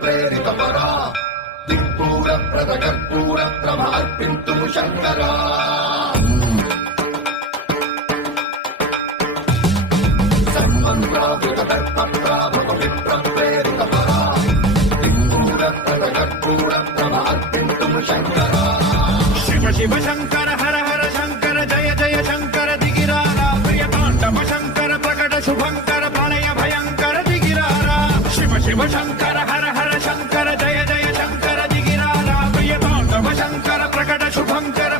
प्रेरितपरा दिक्पूरप्रदकर्पूरप्रभार्पिन्तु शङ्करा सर्वप्रावृतकर्पप्राभवविप्रप्रेरितपरा दिक्पूरप्रदकर्पूरप्रभार्पिन्तु शङ्करा शिव शिव शङ्कर हर हर शङ्कर जय जय शङ्कर दिगिरारा प्रियताण्डव शङ्कर प्रकट शुभङ्कर प्रणय भयङ्कर दिगिरारा शिव शिव शङ्कर हर हर शङ्कर जय जय शङ्कर दिगिरारा प्रियताण्डव शङ्कर प्रकट शुभङ्कर